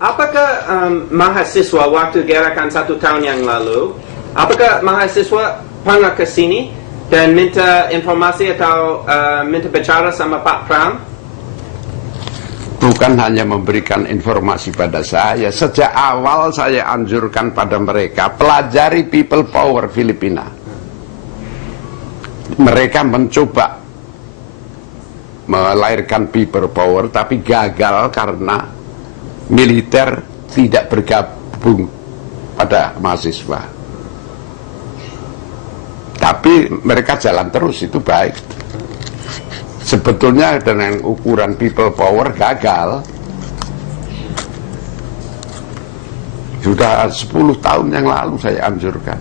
Apakah mahasiswa waktu gerakan 1 tahun yang lalu, apakah mahasiswa pernah ke sini dan minta informasi atau minta bicara sama Pak Pram? Bukan hanya memberikan informasi pada saya, sejak awal saya anjurkan pada mereka, pelajari people power Filipina. Mereka mencoba melahirkan people power, tapi gagal karena militer tidak bergabung pada mahasiswa. Tapi mereka jalan terus, itu baik. Sebetulnya dengan ukuran people power gagal. Sudah 10 tahun yang lalu saya anjurkan.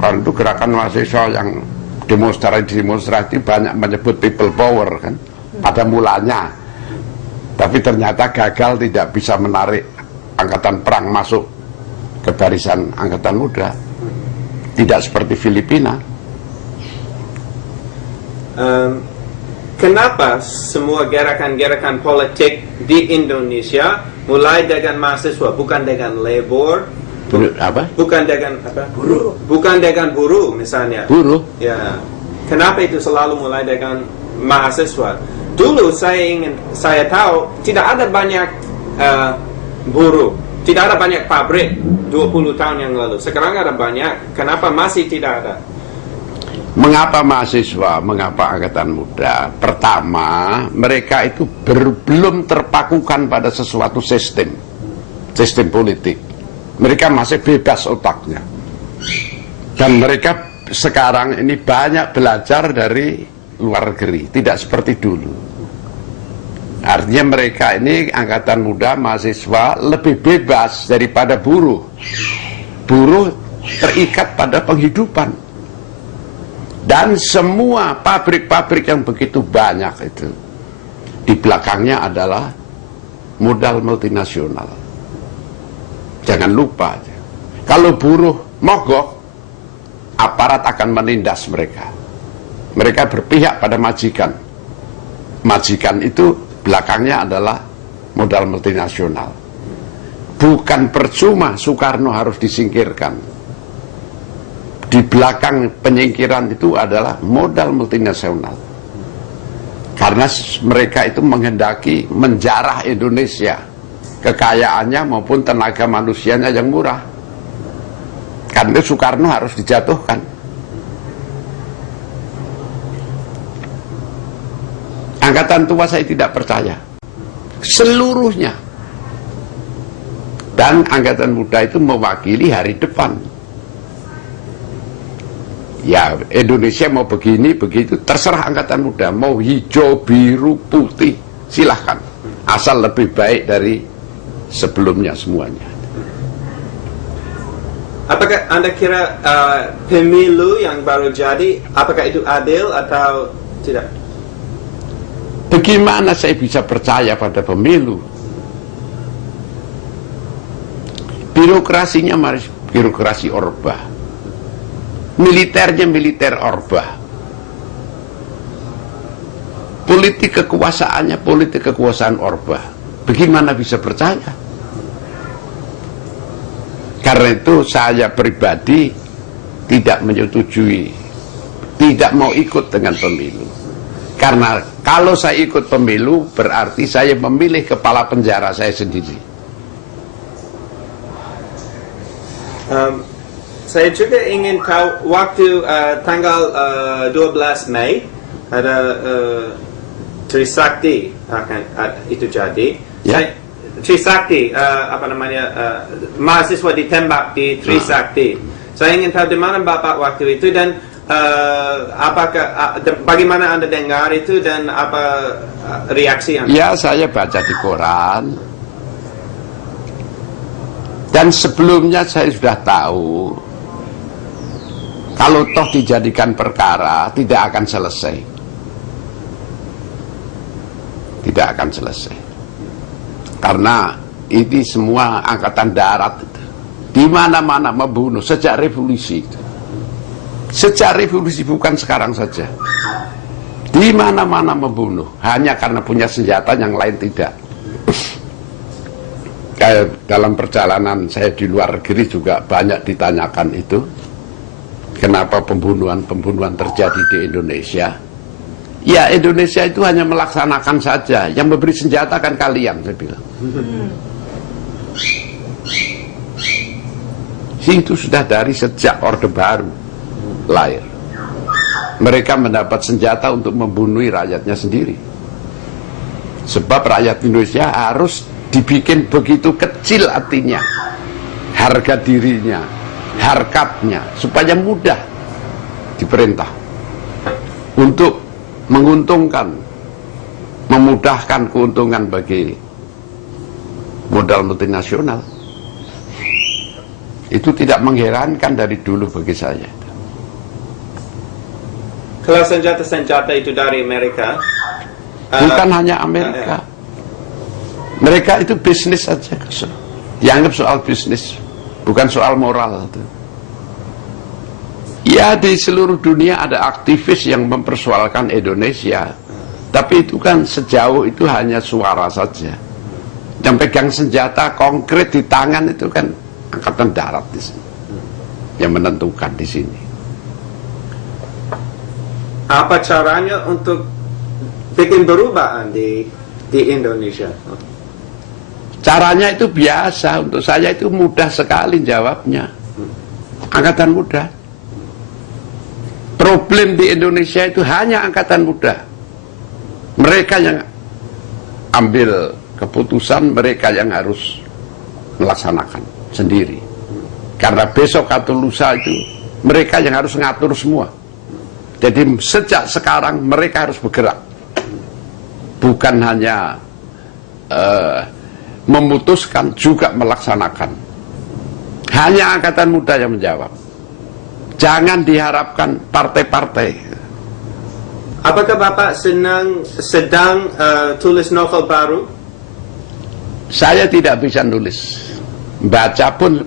Kalau itu gerakan mahasiswa yang demonstrasi banyak menyebut people power kan pada mulanya, tapi ternyata gagal, tidak bisa menarik angkatan perang masuk ke barisan angkatan muda. Tidak seperti Filipina. Kenapa semua gerakan-gerakan politik di Indonesia mulai dengan mahasiswa, bukan dengan labor? Apa? Bukan dengan apa? Buruh. Bukan dengan buruh misalnya. Buruh. Ya. Kenapa itu selalu mulai dengan mahasiswa? Dulu saya tahu tidak ada banyak buruh, tidak ada banyak pabrik 20 tahun yang lalu. Sekarang ada banyak. Kenapa masih tidak ada? Mengapa mahasiswa, mengapa angkatan muda? Pertama, mereka itu belum terpakukan pada sesuatu sistem politik. Mereka masih bebas otaknya. Dan mereka sekarang ini banyak belajar dari luar negeri, tidak seperti dulu. Artinya mereka ini angkatan muda, mahasiswa lebih bebas daripada buruh. Buruh terikat pada penghidupan. Dan semua pabrik-pabrik yang begitu banyak itu, di belakangnya adalah modal multinasional. Jangan lupa, kalau buruh mogok, aparat akan menindas mereka. Mereka berpihak pada majikan. Majikan itu belakangnya adalah modal multinasional. Bukan percuma Soekarno harus disingkirkan. Di belakang penyingkiran itu adalah modal multinasional. Karena mereka itu menghendaki menjarah Indonesia, kekayaannya maupun tenaga manusianya yang murah. Karena Soekarno harus dijatuhkan. Angkatan tua saya tidak percaya seluruhnya. Dan angkatan muda itu mewakili hari depan. Ya, Indonesia mau begini, begitu, terserah angkatan muda. Mau hijau, biru, putih, silahkan. Asal lebih baik dari sebelumnya semuanya. Apakah Anda kira pemilu yang baru jadi, apakah itu adil atau tidak? Bagaimana saya bisa percaya pada pemilu? Birokrasinya birokrasi Orba. Militernya militer Orba. Politik kekuasaannya politik kekuasaan Orba. Bagaimana bisa percaya? Karena itu saya pribadi tidak menyetujui, tidak mau ikut dengan pemilu. Karena kalau saya ikut pemilu berarti saya memilih kepala penjara saya sendiri. Saya juga ingin tahu waktu tanggal 12 Mei ada Trisakti akan itu jadi. Ya. Trisakti mahasiswa ditembak di Trisakti. Saya ingin tahu di mana Bapak waktu itu dan apakah bagaimana Anda dengar itu dan apa reaksi Anda? Ya, saya baca di koran. Dan sebelumnya saya sudah tahu kalau toh dijadikan perkara tidak akan selesai. Tidak akan selesai. Karena ini semua angkatan darat di mana-mana membunuh sejak revolusi itu. Sejak revolusi, bukan sekarang saja. Di mana-mana membunuh, hanya karena punya senjata, yang lain tidak. Kayak dalam perjalanan saya di luar negeri juga banyak ditanyakan itu, kenapa pembunuhan terjadi di Indonesia. Ya, Indonesia itu hanya melaksanakan saja, yang memberi senjata kan kalian, saya bilang. Itu sudah dari sejak Orde Baru lahir. Mereka mendapat senjata untuk membunuh rakyatnya sendiri. Sebab rakyat Indonesia harus dibikin begitu kecil hatinya, harga dirinya, harkatnya, supaya mudah diperintah untuk menguntungkan, memudahkan keuntungan bagi modal multinasional. Itu tidak mengherankan dari dulu bagi saya. Kalau senjata-senjata itu dari Amerika, Bukan hanya Amerika. Mereka itu bisnis saja. Dianggap soal bisnis, bukan soal moral. Ya, di seluruh dunia ada aktivis yang mempersoalkan Indonesia, tapi itu kan sejauh itu hanya suara saja. Yang pegang senjata konkret di tangan itu kan Angkatan Darat di sini, yang menentukan di sini. apa caranya untuk bikin perubahan di Indonesia? Caranya itu biasa, untuk saya itu mudah sekali jawabnya. Angkatan muda. Problem di Indonesia itu hanya angkatan muda. Mereka yang ambil keputusan, mereka yang harus melaksanakan sendiri. Karena besok atau lusa itu mereka yang harus ngatur semua. Jadi sejak sekarang mereka harus bergerak. Bukan hanya memutuskan, juga melaksanakan. Hanya angkatan muda yang menjawab. Jangan diharapkan partai-partai. Apakah Bapak sedang tulis novel baru? Saya tidak bisa nulis. Baca pun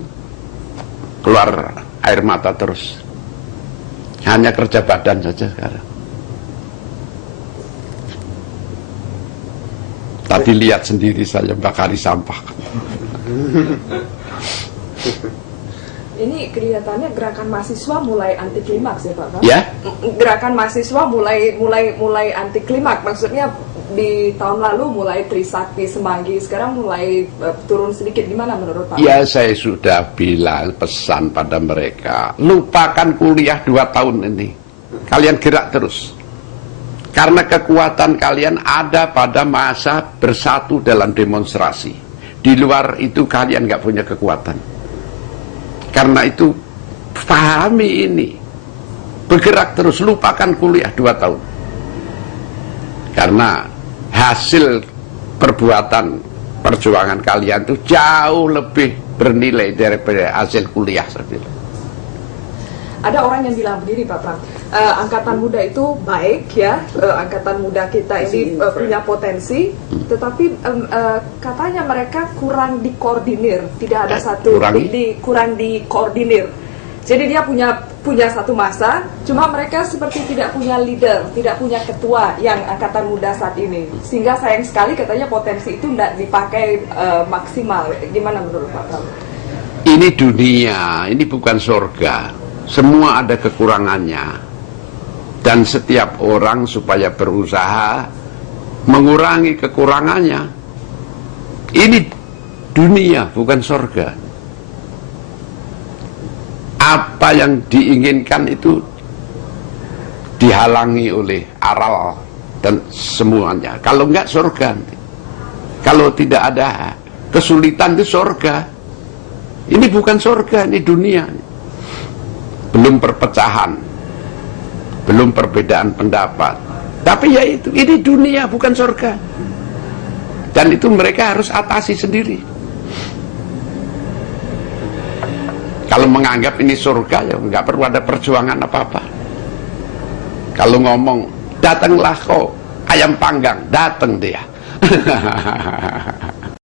keluar air mata terus. Hanya kerja badan saja sekarang. Tadi lihat sendiri saya bakari sampah. Ini kelihatannya gerakan mahasiswa mulai anti klimaks ya Pak? Ya? Gerakan mahasiswa mulai anti klimaks, maksudnya di tahun lalu mulai Trisakti Semanggi, sekarang mulai turun sedikit. Gimana menurut Pak? Ya, saya sudah bilang pesan pada mereka, lupakan kuliah 2 tahun ini. Kalian gerak terus. Karena kekuatan kalian ada pada masa bersatu dalam demonstrasi. Di luar itu kalian nggak punya kekuatan. Karena itu pahami ini, bergerak terus, lupakan kuliah 2 tahun. Karena hasil perbuatan perjuangan kalian itu jauh lebih bernilai daripada hasil kuliah. Ada orang yang bilang begini Pak Pram, angkatan muda itu baik ya, angkatan muda kita ini punya potensi, tetapi katanya mereka kurang dikoordinir, tidak ada kurang dikoordinir. Jadi dia punya satu masa, cuma mereka seperti tidak punya leader, tidak punya ketua yang angkatan muda saat ini, sehingga sayang sekali katanya potensi itu tidak dipakai maksimal. Gimana menurut Pak Pram? Ini dunia, ini bukan surga. Semua ada kekurangannya. Dan setiap orang supaya berusaha mengurangi kekurangannya. Ini dunia, bukan surga. Apa yang diinginkan itu dihalangi oleh aral dan semuanya. Kalau enggak surga. Kalau tidak ada kesulitan itu surga. Ini bukan surga, ini dunia. Belum perpecahan, belum perbedaan pendapat. Tapi ya itu, ini dunia bukan surga. Dan itu mereka harus atasi sendiri. Kalau menganggap ini surga, ya nggak perlu ada perjuangan apa-apa. Kalau ngomong, datanglah kau ayam panggang, datang dia.